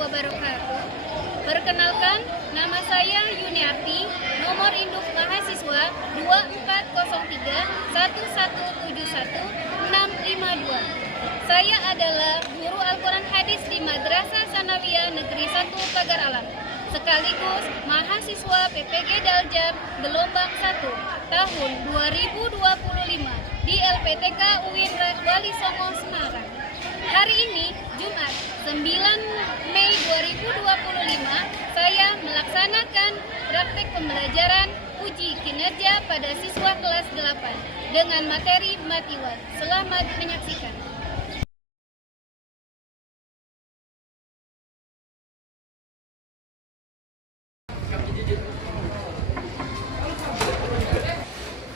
wabarakatuh. Perkenalkan, nama saya Yuniarti, nomor induk mahasiswa 2403-1171652. Saya adalah guru Al-Quran Hadis di Madrasah Sanawiyah Negeri 1 Pagar Alam, sekaligus mahasiswa PPG Daljab gelombang 1 tahun 2025 di LPTK UIN Wali Songo Semarang. Hari ini, Jumat 9 Mei 2025, saya melaksanakan praktek pembelajaran uji kinerja pada siswa kelas 8 dengan materi Matiwan. Selamat menyaksikan.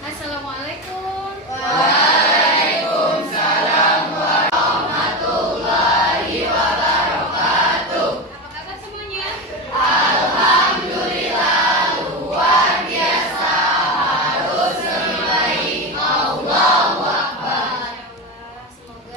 Assalamualaikum. Waalaikumsalam warahmatullahi wabarakatuh. Apa kabar semuanya? Alhamdulillah, luar biasa, harus lebih baik. Allahu Akbar. Semoga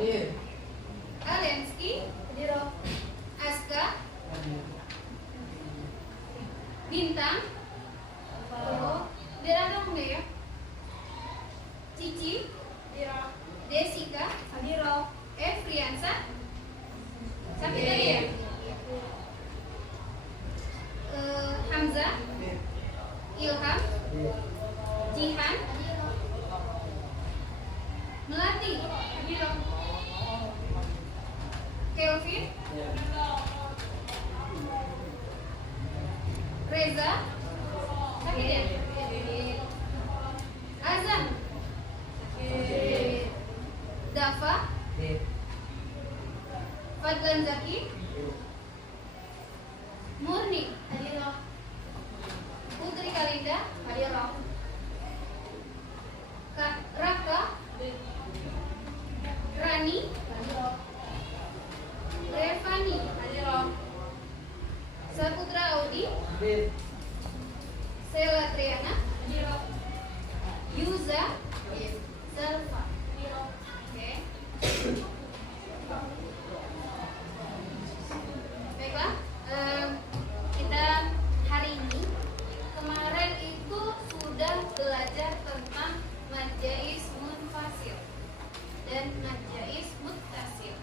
Alensky, Aska, Bintang, Dera dong deh ya. Cici, Desika, Efriansa, sampai tadi ya. Hamzah, Ilham, Jihan, Melati, Kelvin, Reza, sampai dia. Azam, Dafa, Fadlan Zaki, Murni, Putri Kalinda, Raka, Rani, Revani, Saputra Audi, Sela Triana, Yuza, Salva. Oke. Baiklah, kita hari ini kemarin itu sudah belajar tentang Majais Munfasil dan Majais Muttasil.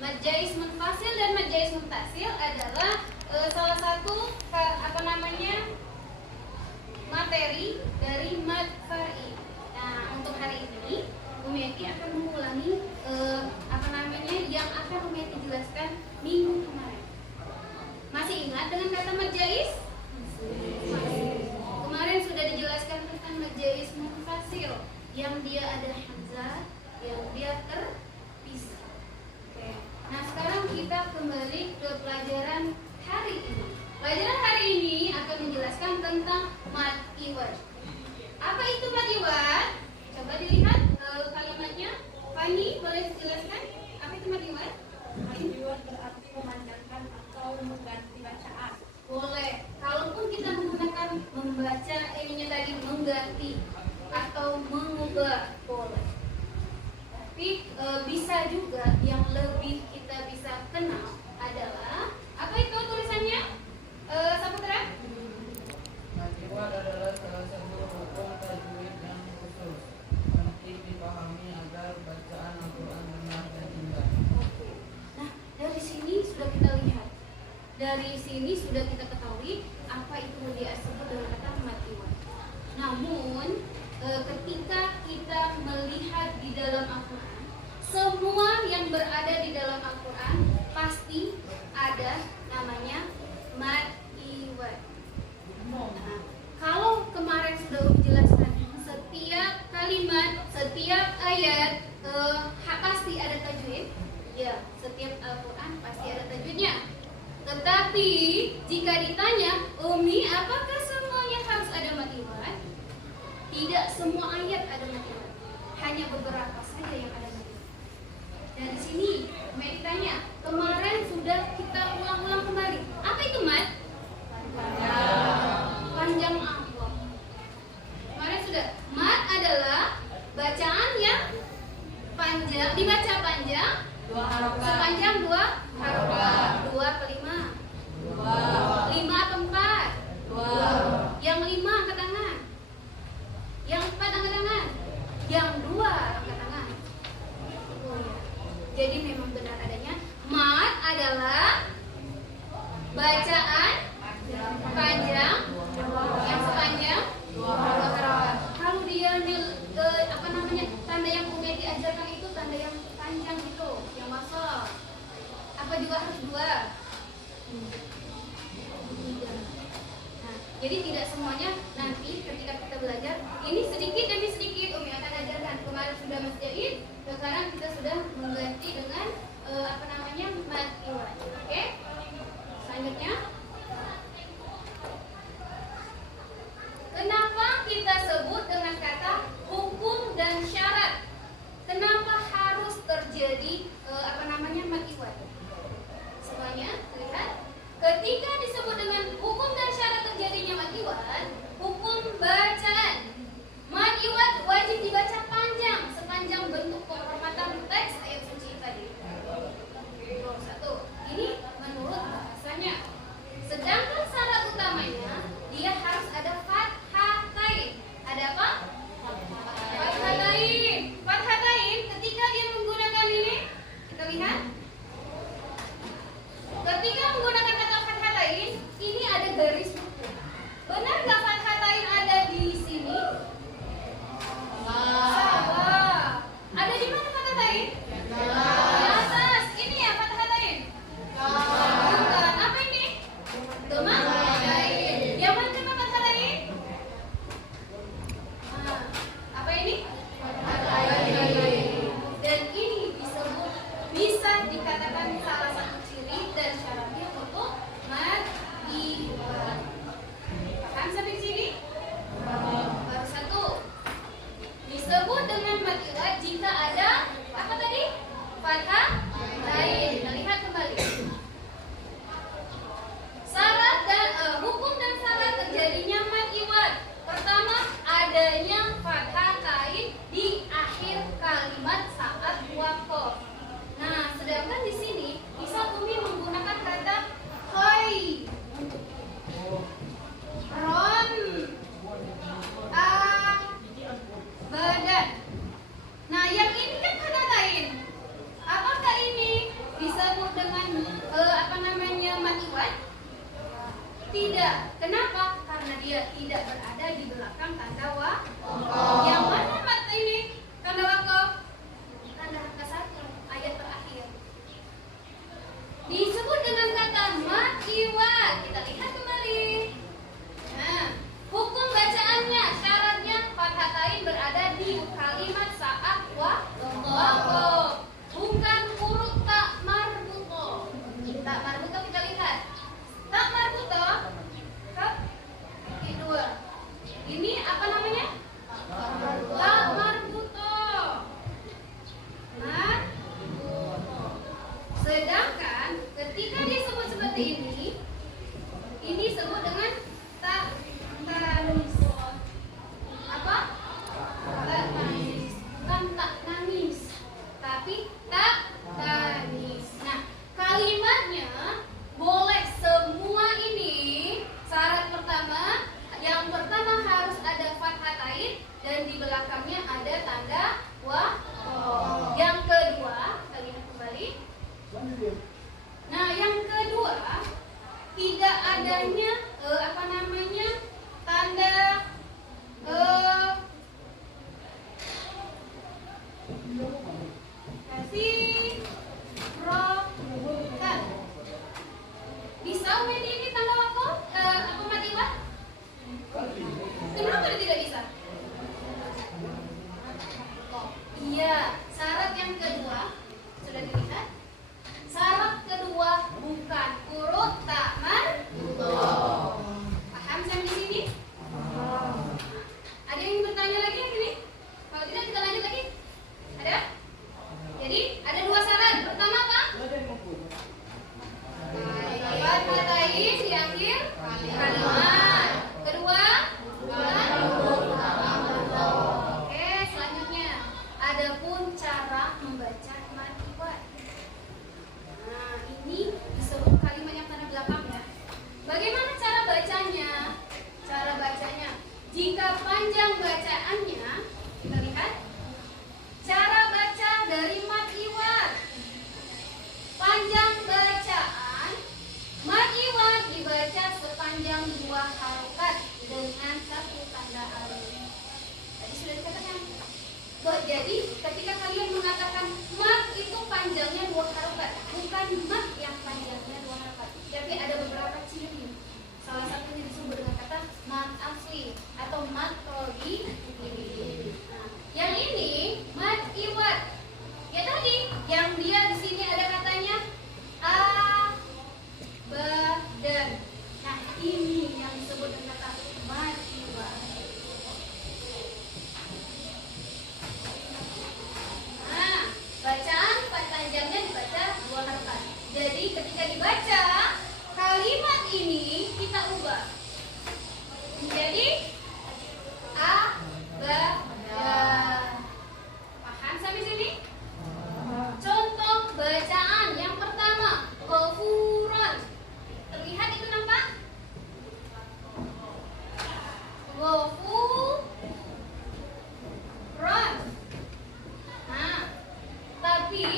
Majais Munfasil dan Majais Muttasil adalah salah satu materi dari mad far'i. Nah, untuk hari ini Umiati akan mengulangi yang akan Umiati jelaskan minggu kemarin. Masih ingat dengan kata majais? Kemarin sudah dijelaskan tentang majais munfasil, yang dia ada hamzah, yang dia terpisah. Oke. Nah, sekarang kita kembali ke pelajaran hari ini. Pelajaran hari ini akan menjelaskan tentang mad iwad. Apa itu mad iwad? Coba dilihat kalimatnya. Fani, boleh jelaskan apa itu mad iwad? Mad iwad berarti memanjangkan atau mengganti bacaan. Boleh. Kalaupun kita menggunakan membaca ininya tadi mengganti atau mengubah, boleh. Tapi bisa juga yang lebih kita bisa kenal adalah apa itu tulisannya? Saputra? Mad iwad adalah salah satu hukum tajwid yang khusus, penting dipahami agar bacaan Al-Quran benar dan indah. Oke. Nah, dari sini sudah kita lihat. Dari sini sudah kita ketahui apa itu yang disebut dengan kata mad iwad. Namun, ketika kita melihat di dalam Al-Quran, semua yang berada di dalam Al-Quran pasti ada namanya mad iwad. Nah, kalau kemarin sudah dijelaskan setiap kalimat, setiap ayat pasti ada tajwid. Ya, setiap Al-Quran pasti ada tajwidnya. Tetapi jika ditanya, Umi, apakah semuanya harus ada mad iwad? Tidak semua ayat ada mad iwad. Hanya beberapa saja yang ada mad iwad. Dari sini, Umi ditanya, kemarin sudah kita ulang-ulang kembali. Apa itu mad? Panjang apa? Kemarin sudah. Mad adalah bacaan yang panjang, dibaca panjang, sepanjang 2 harokat. 2 ke 5? 5 atau 4? Yang 5 angkat tangan. Yang 4 angkat tangan. Yang 2 angkat tangan. Oh ya. Jadi memang benar adanya mad adalah bacaan panjang yang sepanjang 2 harokat. Kalau dia tanda yang Umi diajarkan itu tanda yang panjang gitu, yang masal. Apa juga harus 2? Tidak. Nah, jadi tidak semuanya nanti ketika kita belajar ini sedikit demi sedikit Umi akan ajarkan. Kemarin sudah masjid, sekarang kita sudah mengganti dengan mad iwad. Oke? Selanjutnya, kenapa kita sebut dengan kata hukum dan syarat? Kenapa harus terjadi mad iwad? Semuanya lihat. Ketika disebut dengan hukum dan syarat terjadinya mad iwad, hukum bacaan. Mad iwad wajib dibaca panjang sepanjang bentuk penghormatan teks ayat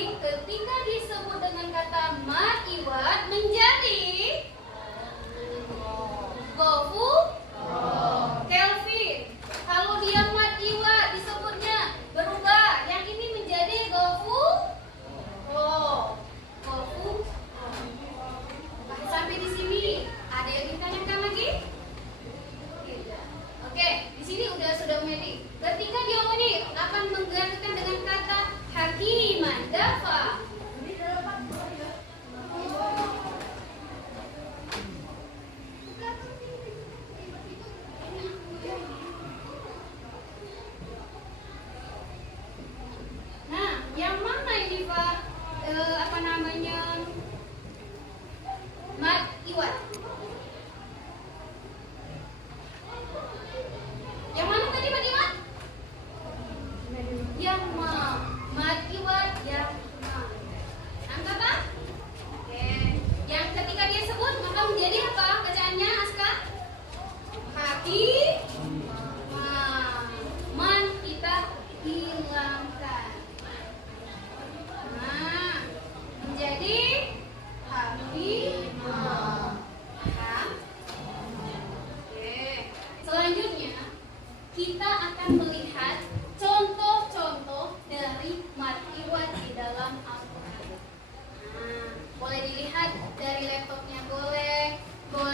Jadi ketika disebut dengan kata mat iwat menjadi gofu Kelvin. Kalau dia mat iwat disebutnya berubah. Yang ini menjadi gofu gofu. Sampai di sini ada yang ditanyakan lagi? Oke, di sini sudah mulai. Ketika dia ini akan menggantikan dengan kata hakiman dafa. Nah, yang mana ini Pak? Apa namanya? Mat iwat. Yang mana tadi mat iwat? Yang mat iwat yang angkat Pak? Oke. Yang ketika dia sebut maka menjadi apa bacaannya Aska? Hati man kita hilangkan. Nah, menjadi hati Oke. Selanjutnya kita akan melihat contoh-contoh dari mat iwat di dalam Al-Quran. Nah, boleh dilihat dari laptopnya boleh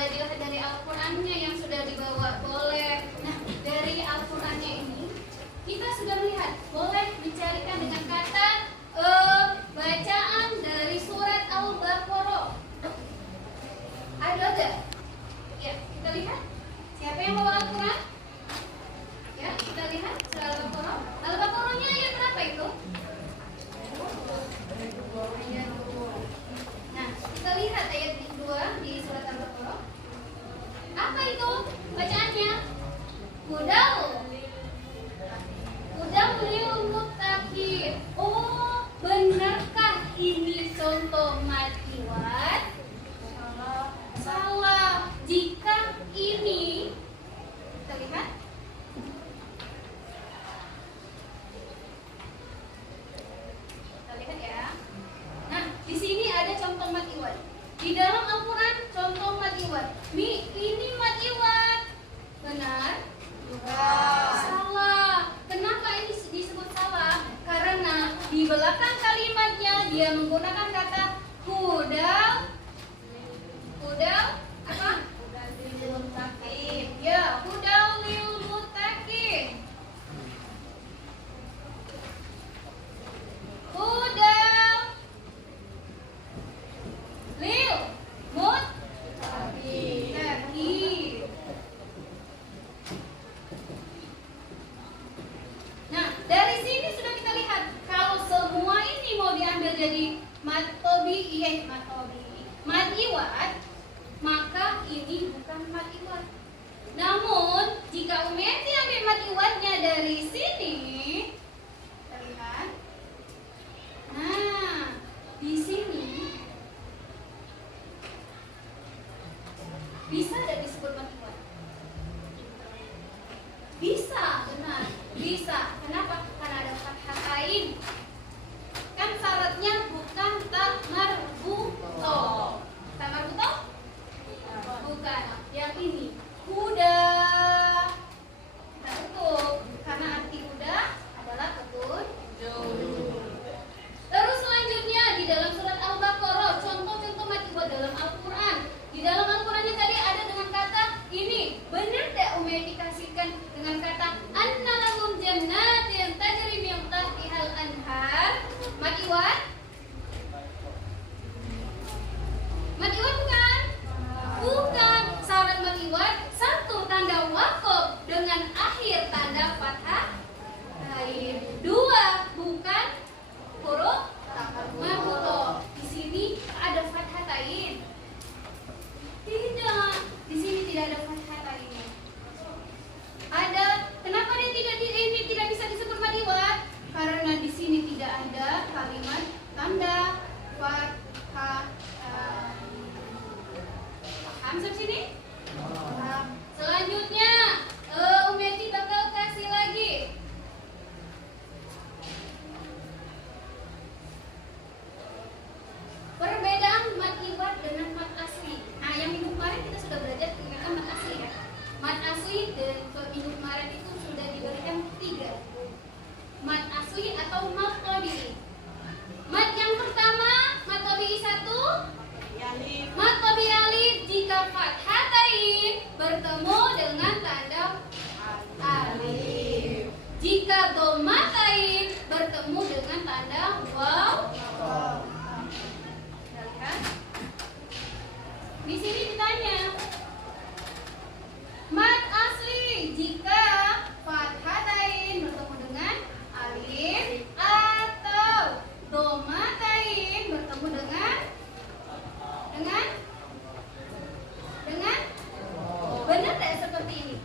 dilihat dari Al-Qurannya yang sudah dibawa boleh. Nah, dari Al-Qurannya ini kita sudah melihat boleh mencarikan dengan kata bacaan dari surat Al-Baqarah. Ada nggak? Ya, kita lihat. Siapa yang bawa Al-Quran? Ya, kita lihat surat Al-Baqarah. Al-Baqarahnya ayat berapa itu? Ayat 2. Nah, kita lihat ayat 2 di surat Al-Baqarah. Apa itu bacaannya? Hudal lil muttaqin. Oh, benarkah ini contoh mat iwat? Salah. Jika ini kita lihat ya. Nah, di sini ada contoh mat iwat. Di dalam Al-Quran contoh mat iwat. Ini mat iwat. Benar? Salah. Kenapa ini disebut salah? Karena di belakang kalimatnya dia menggunakan kata hudal apa? Lil muttaqin. Ya, hudal lil muttaqin. Hudal lil muttaqin. Nah, dari sini sudah kita lihat kalau semua ini mau diambil jadi mat iwat, maka ini bukan mat iwat. Namun jika Umeti ambil mat iwatnya dari sini, kita lihat. Nah, di sini bisa tidak disebut mat iwat? Bisa, benar. Bisa. Kenapa? Karena ada fathatain. Kan syaratnya bukan tak marbuto. Tak marbuto? Bukan. Yang ini kuda. Kita tutup. Karena arti kuda adalah bertemu dengan benar tidak seperti ini?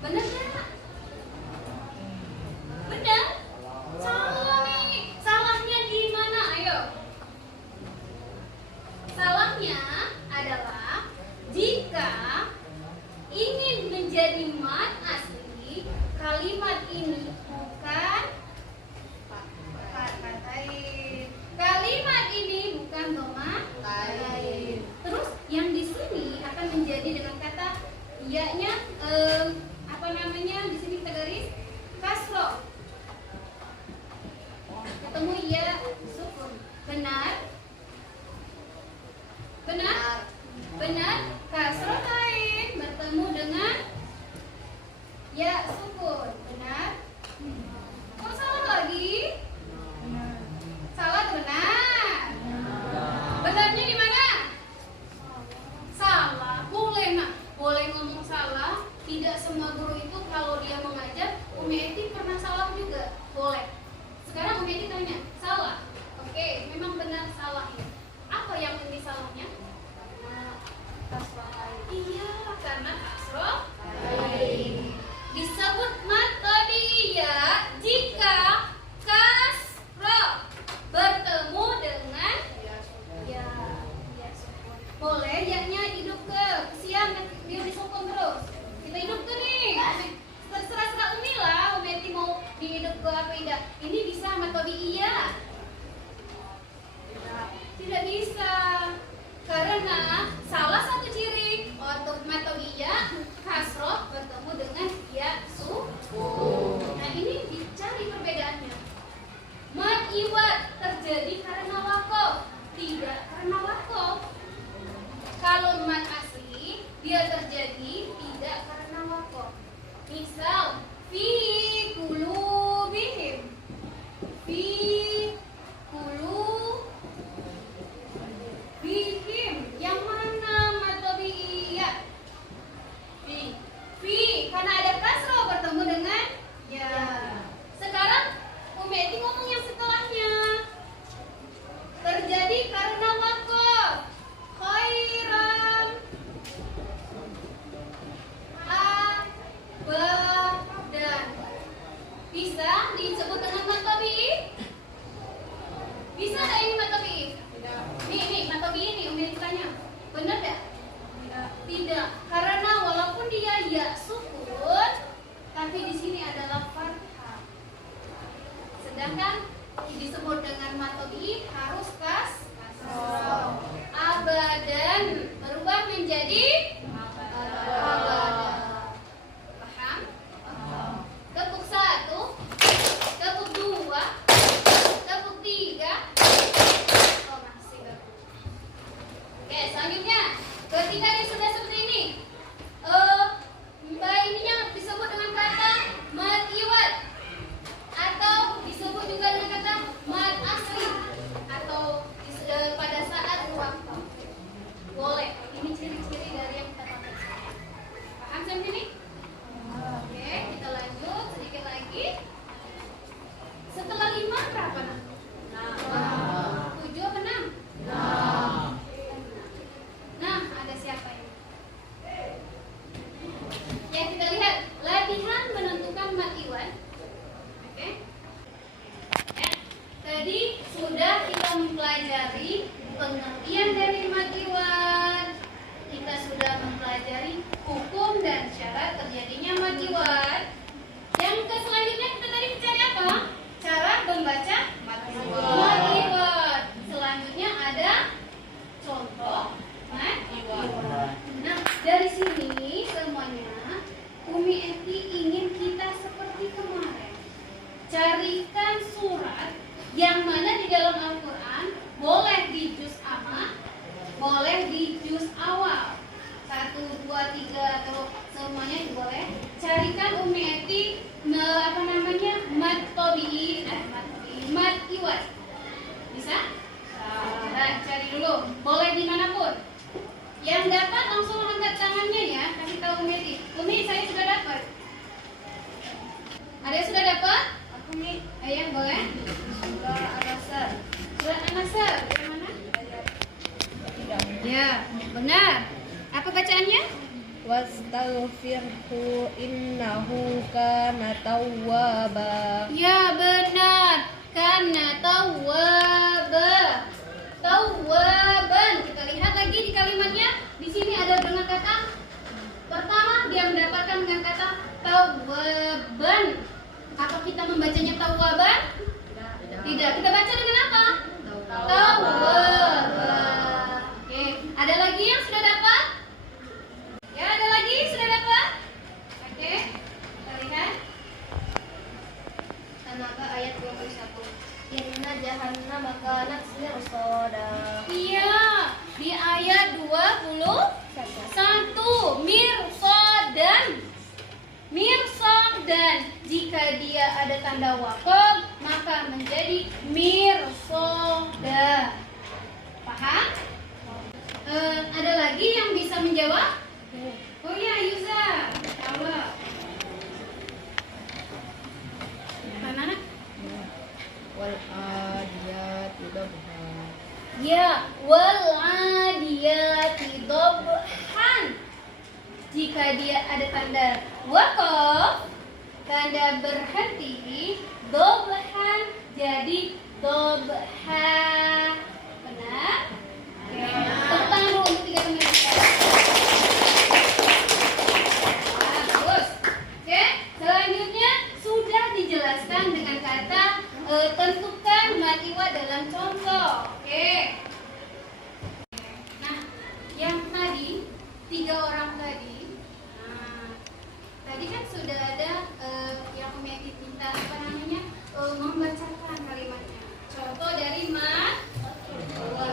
Benar nggak? Benar? Salah nih. Salahnya di mana? Ayo. Salahnya adalah jika ingin menjadi mat asli, kalimat ini bukan katain. Kalimat ini bukan katain. Terus yang di sini akan menjadi dengan kata iya-nya di sini kita garis kasroh. Ketemu iya sukun. Benar? Kasroh kain bertemu dengan ya sukun. Benar? Kok salah lagi? Salah atau benar? Benarnya di mana? Salah. Boleh nak, boleh ngomong salah. Tidak semua guru itu kalau dia mengajar, Umi Eti pernah salah juga. Boleh. Sekarang Umi Eti tanya, salah? Oke, memang benar salahnya. Apa yang ini salahnya? Iya, karena kasroh disebut mat tabi'iyah jika kasroh bertemu dengan ya boleh ya-nya hidup ke siang dia disokong terus. Kita hidup ke nih. Terserah Umi lah, Umi Eti mau dihidup ke apa tidak. Ini bisa mat tabi'iyah? Tidak bisa. Karena salah satu ciri untuk metodiyah kasroh bertemu dengan ya sukun. Nah ini dicari perbedaannya. Mat iwad terjadi karena wakof, tidak karena wakof. Kalau mat asli dia terjadi tidak karena wakof. Misal fi kulubihim, fi bihim, yang mana matobi'iyah? Fi, karena ada kasroh bertemu dengan ya. Sekarang Umi Eti ngomong yang setelahnya. Terjadi karena wakof. Khairan abadan. Bisa disebut dengan matobi'i? Bisa tak ini matobi'i? Nih, matobi ini Umi Eti tanya. Benar tidak? Tidak. Karena walaupun dia ya sukun, tapi di sini adalah fathah. Sedangkan disebut dengan matobi harus kasroh. Abadan berubah menjadi abadan. Paham? Tepuk 1, tepuk 2, tepuk 3. Oke, selanjutnya ketika dia sudah seperti ini, ininya disebut dengan kata mat iwad atau disebut juga dengan kata mat asli atau pada saat waktu. Boleh. Ini ciri-ciri dari yang kita pakai. Paham sampai sini? Oke, kita lanjut sedikit lagi. Setelah 5 berapa nak? 7 apa 6? Nah, ada siapa ini? Ya, kita lihat latihan menentukan mat iwan. Oke. Ya, tadi sudah kita mempelajari pengertian dari mat iwan. Kita sudah mempelajari hukum dan syarat terjadinya mat iwan. Yang selanjutnya kita tadi mencari apa? Cara membaca mat iwan. Selanjutnya ada contoh mat iwan. Nah, dari sini semuanya Umi Eti ingin kita seperti kemarin. Carikan surat yang mana di dalam Al-Quran boleh di juz amma, boleh di juz awal. 1, 2, 3 atau semuanya boleh. Carikan Umi Eti mat tobi'i, mat iwan. Bisa? Nah, cari dulu. Boleh dimanapun. Yang dapat langsung angkat tangannya ya. Kasih tahu Umi Eti. Umi, saya sudah dapat. Ada yang sudah dapat? Aku nih. Ayah boleh? Alhamdulillah, alasa. Benar. Apa bacaannya? Wastaghfirhu innahu kana tawwaba. Ya benar. Karena tawwaba. Tawwaban. Kita lihat lagi di kalimatnya. Di sini ada dengan kata pertama dia mendapatkan dengan kata tawwaban. Apa kita membacanya tawwaban? Tidak. Kita baca dengan apa? Tawwaba. Oke. Ada lagi yang sudah dapat? Ya, ada lagi sudah dapat? Oke. Kita lihat. An-Naba ayat 21. Inna jahannama kanat mirsada. Iya, di ayat 21 mirsadan. Mirsadan. Jika dia ada tanda waqaf, maka menjadi mirsada. Paham? Ada lagi yang bisa menjawab? Oh iya, Yuza. Jawab. Mana? Wal adiyati dabha. Ya, wal adiyati dobhan. Jika dia ada tanda waqaf, tanda berhenti, dobhan jadi dobha. Benar? Oke. Tepuk tangan dulu untuk 3 teman kita. Bagus. Oke, selanjutnya sudah dijelaskan dengan kata tentukan matiwa dalam contoh. Oke. Nah, yang tadi 3 orang tadi. Nah, tadi kan sudah ada yang minta apa namanya membacakan kalimatnya. Contoh dari matwal.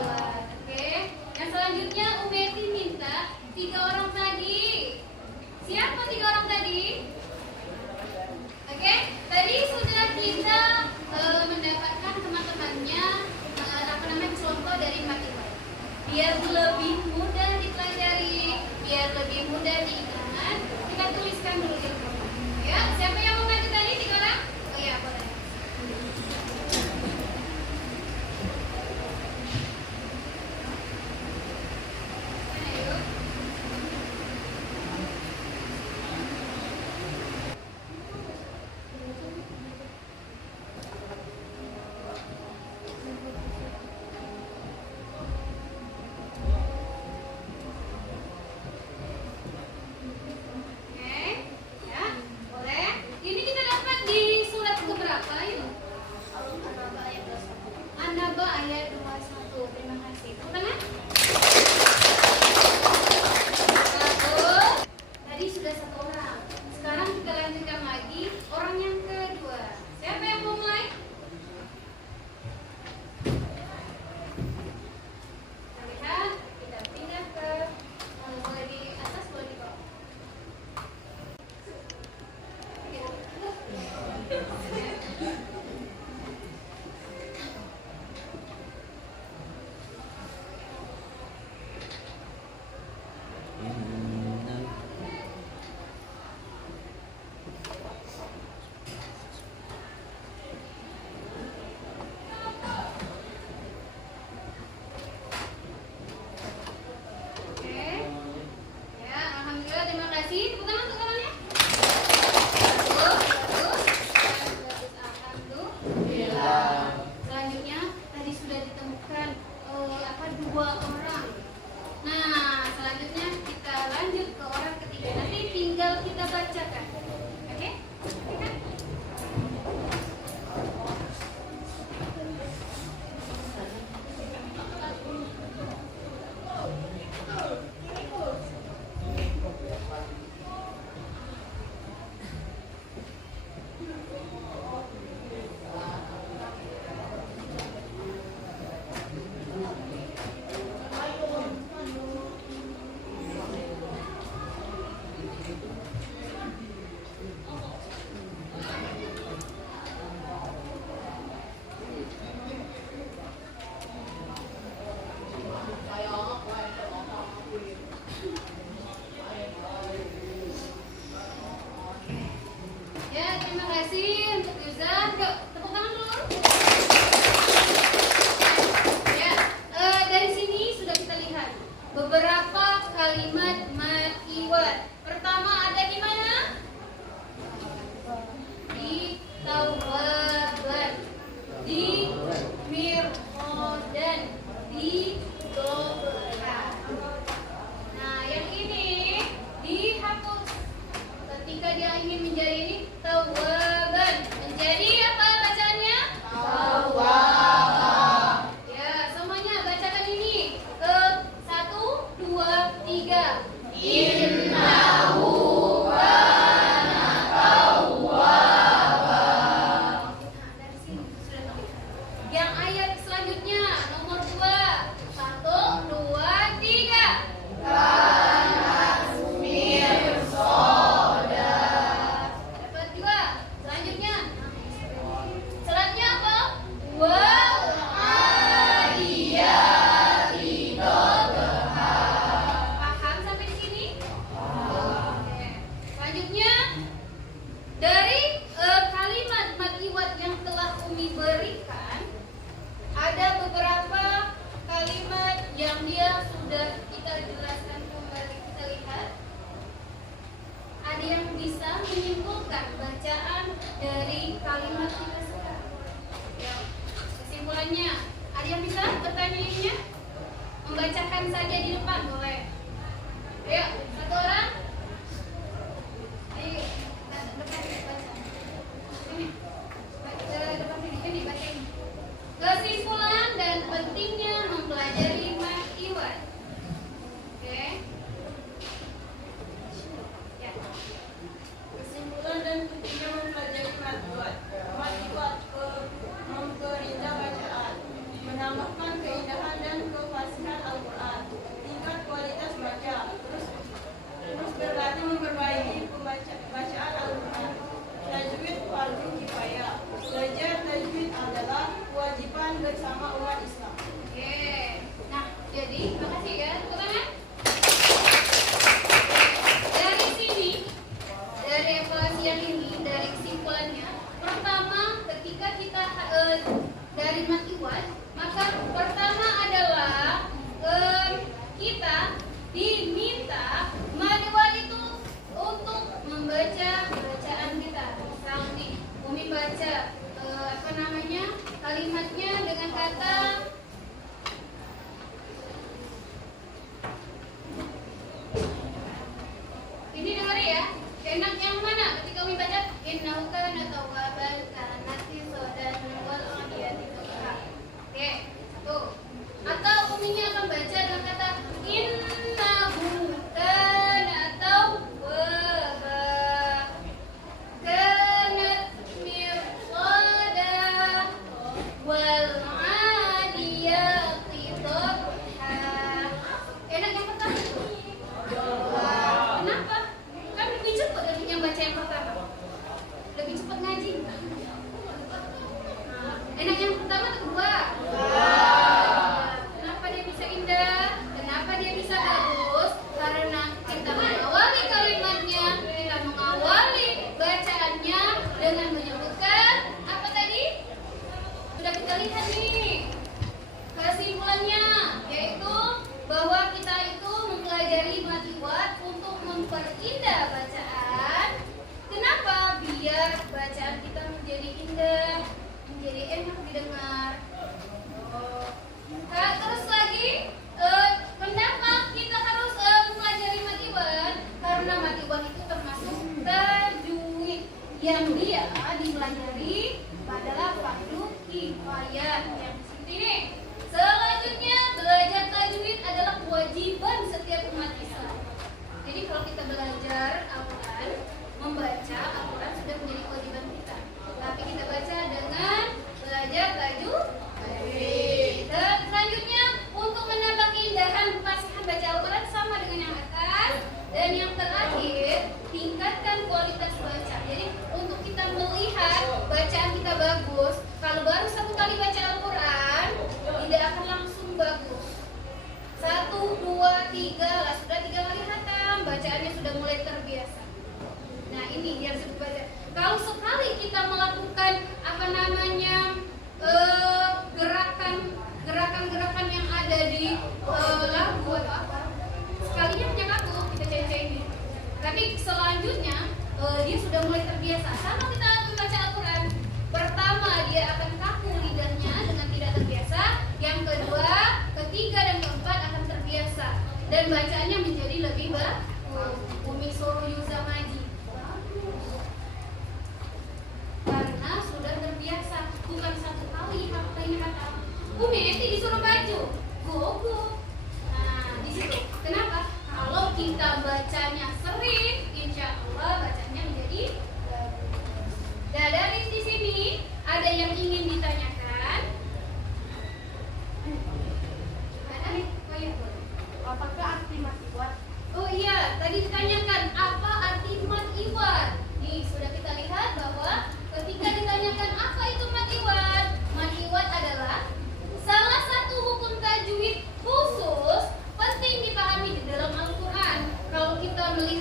Oke. Yang selanjutnya Umeti minta 3 orang tadi. Siapa 3 orang tadi? Oke, tadi sudah kita mendapatkan teman-temannya apa namanya contoh dari matematika. Biar lebih mudah dipelajari, biar lebih mudah diingat, kita tuliskan dulu di rumah. Ya, siapa yang mau maju tadi 3 orang? Oh ya, boleh. Ayo. Oke, ya, boleh. Ini kita dapat di surat keberapa yuk? An-Naba ayat 21. Terima kasih. Tepuk tangan. Bagus. Tadi sudah 1 orang. Sekarang kita lanjutkan lagi orang yang kedua. Siapa yang mau mulai? Kita lihat, kita pindah ke mulai di atas, boleh di bawah. simpulannya. Ada yang bisa bertanya? Membacakan saja di depan boleh. Ayo, satu orang. Ayo, depan baca. Ini, depan ini baca ini. Kesimpulan dan pentingnya mempelajari makiwat. Oke. Ya. Kesimpulan dan pentingnya mempelajari makiwat. Makiwat memperindah bacaan, menambahkan keindahan dan kefasihan Al-Quran, tingkat kualitas baca, terus berlatih memperbaiki bacaan Al-Quran. Tajwid fardu kifayah. Belajar tajwid adalah kewajiban bersama umat Islam. Oke. Nah, jadi makasih ya, tepuk tangan. Dari sini, dari evaluasi yang ini, dari kesimpulannya, pertama ketika kita dari makiwat, maka pertama adalah kita diminta makiwat itu untuk membaca bacaan kita. Misal nih, Umi baca kalimatnya dengan kata ini, dengar ya. Enak yang mana ketika Umi baca innahu kana tawwaban kana tisodan wal adiyati tabha. Oke, tuh. Atau Uminya akan baca dengan kata innahu kana tawwaba kanat mirsada wal adiyati tabha. Enak yang pertama. Kenapa? Kan lebih cepat dari yang baca yang pertama. Lebih cepat ngaji. Enak yang pertama atau kedua? Kenapa dia bisa indah? Kenapa dia bisa bagus? Karena kita mengawali kalimatnya, kita mengawali bacaannya dengan menyebutkan apa tadi? Sudah kita lihat nih kesimpulannya, yaitu bahwa kita itu mempelajari makiwat untuk memperindah bacaan. Kenapa? Biar bacaan kita menjadi indah, menjadi enak didengar. Terus lagi, kenapa kita harus mempelajari makiwat? Karena makiwat itu termasuk tajwid yang dia dipelajari adalah fardu kifayah yang di sini. Selanjutnya, belajar tajwid adalah kewajiban setiap umat Islam. Jadi kalau kita belajar Al-Quran, membaca Al-Quran sudah menjadi kewajiban kita. Tapi kita baca dengan belajar tajwid. Selanjutnya, untuk menambah keindahan kefasihan baca Al-Quran sama dengan yang atas. Dan yang terakhir, tingkatkan kualitas baca. Jadi untuk kita melihat bacaan kita bagus, kalau baru satu kali baca Al-Quran, tidak akan langsung bagus. 1, 2, 3, lah sudah 3 kali hatam, bacaannya sudah mulai terbiasa. Nah ini yang sudah baca. Kalau sekali kita melakukan gerakan-gerakan yang ada di lagu atau apa, sekalinya hanya kaku kita ceng-cengin. Tapi selanjutnya dia sudah mulai terbiasa. Sama kita membaca Al-Quran. Pertama dia akan kaku lidahnya dengan tidak terbiasa. Yang kedua, ketiga dan keempat akan terbiasa. Dan bacaannya menjadi lebih bagus. Umi suruh Yuza ngaji. Karena sudah terbiasa. Bukan satu kali hafalnya kata. Umi nanti disuruh baju. Gogo. Nah di situ. Kenapa? Kalau kita bacanya sering, insya Allah bacanya menjadi bagus. Nah dari di sini ada yang ingin ditanyakan. Ada nih? Oh iya boleh. Apakah arti makiwat? Oh iya, tadi ditanyakan apa arti makiwat. Nih sudah kita lihat bahwa ketika ditanyakan apa itu makiwat, makiwat adalah salah satu hukum tajwid khusus penting dipahami di dalam Al-Quran. Kalau kita melihat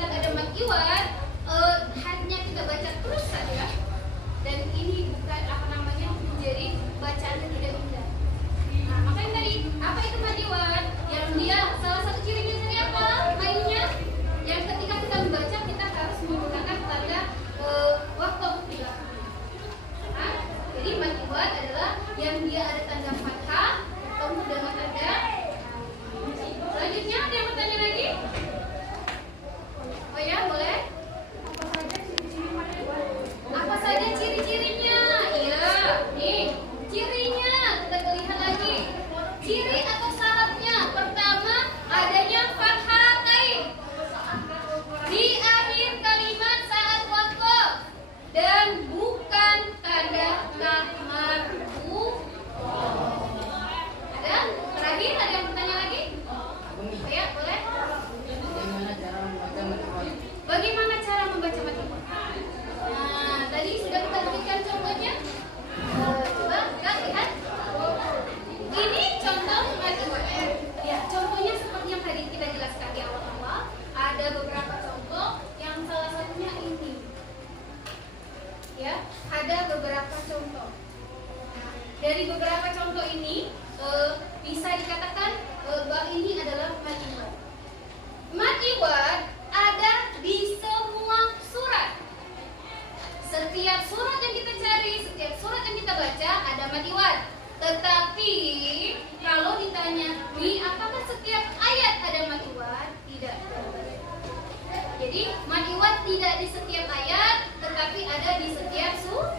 Teman Iwan tidak di setiap ayat, tetapi ada di setiap surat.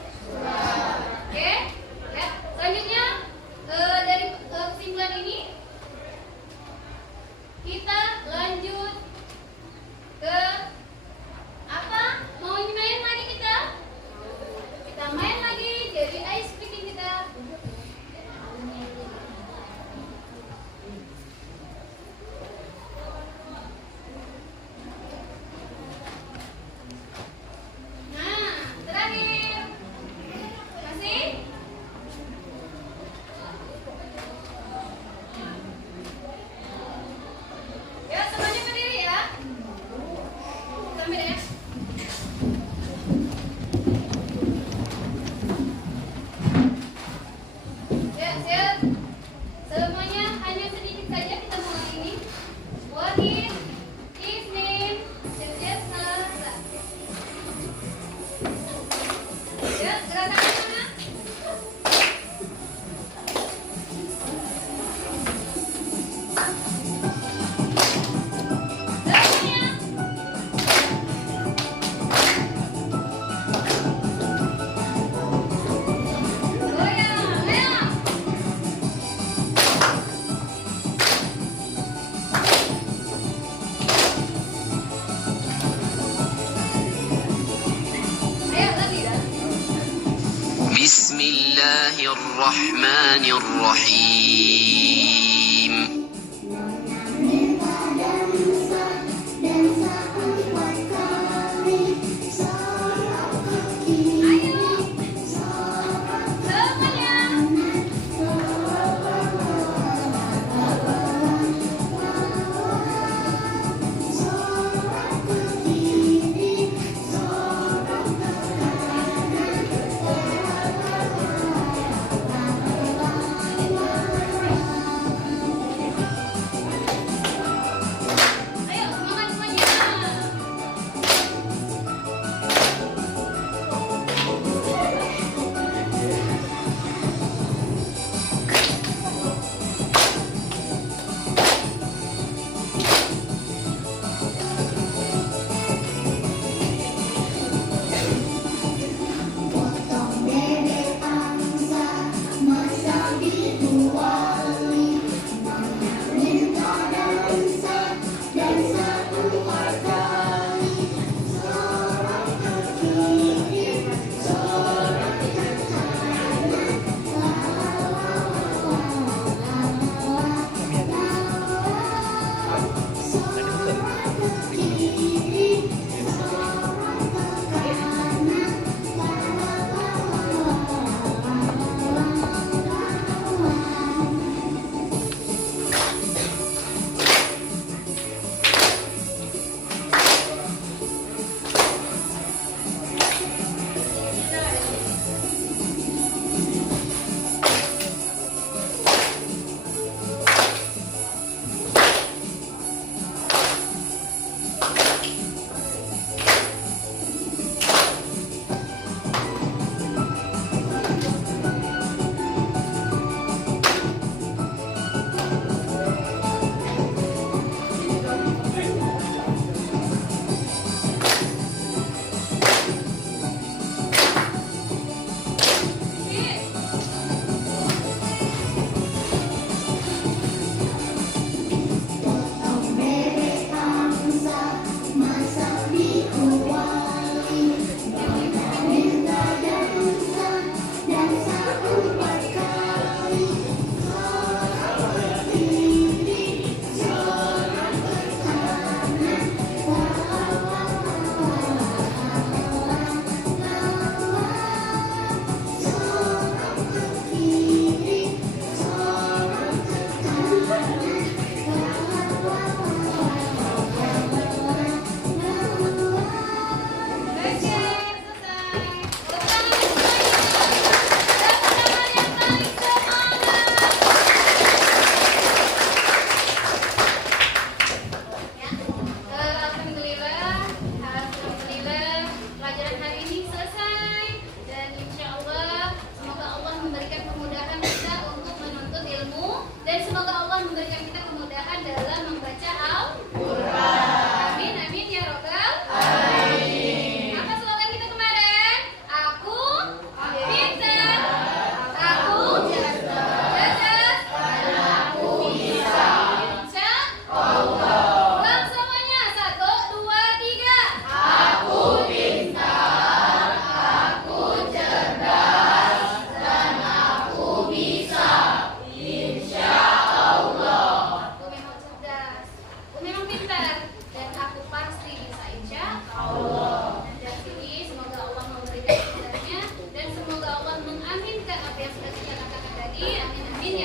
Oke? Ya. Selanjutnya dari kesimpulan ini kita lanjut ke apa? Mau main lagi kita? Kita main lagi. Jadi ice speaking kita. Nah, terakhir. Masih? Ya, semuanya berdiri ya. Sambil ya. Ya, siap. Semuanya hanya sedikit saja kita mulai ini. Wahid, Isnin, siap-siap, Selasa. Ya, gerakannya mana? Semuanya. Goyang, ayo. Ayo lagi ya. بسم الله الرحمن الرحيم Ayo. Semuanya.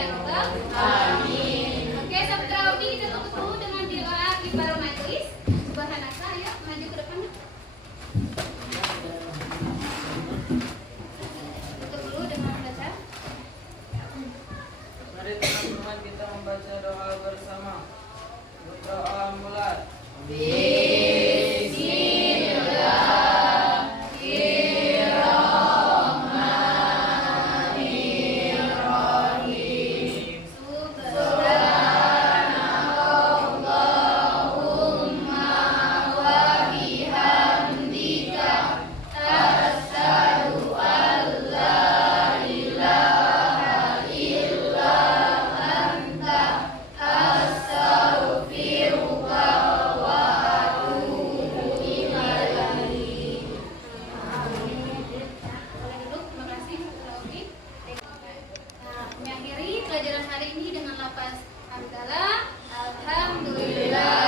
Allah. Amin. Oke, sahabat Raudi, kita tutup dulu dengan doa kifarul majelis. Subhanallah, ya, maju ke depan. Tutup dulu dengan baca. Mari teman-teman kita membaca doa bersama. Berdoa mulai. Boleh duduk, terima kasih Sahabat Raudi. Mengakhiri pelajaran hari ini dengan lafaz hamdalah, alhamdulillah.